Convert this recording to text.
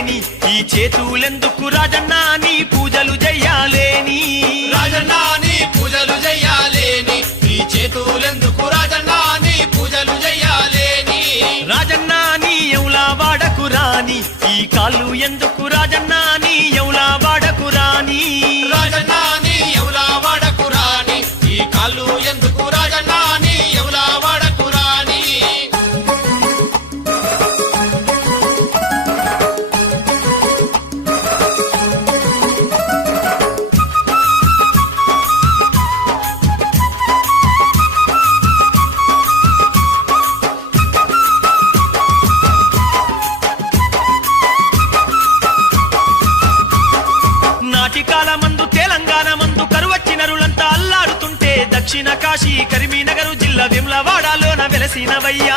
చెయ్యాలేని ఈ చేతులెందుకు రాజన్న నీ పూజలు చెయ్యాలేని రాజన్న నీ పూజలు చెయ్యాలేని నీ చేతులెందుకు రాజన్న నీ పూజలు చెయ్యాలేని రాజన్న నీ ఎవలా వాడకు రాని ఈ కాళ్ళు ఎందుకు రాజన్న నీ ఎవలా వాడకు రాని రాజన్న నీ ఎవలా వాడకు రాని ఈ కాళ్ళు ఎందుకు రాజన్న నీ ఎవలా వాడకు రాని నాటికాల మందు తెలంగాణ మందు కరువచ్చినరులంతా అల్లాడుతుంటే దక్షిణ కాశీ కరీంనగర్ జిల్లా వేములవాడలోన వెలసినవయ్యా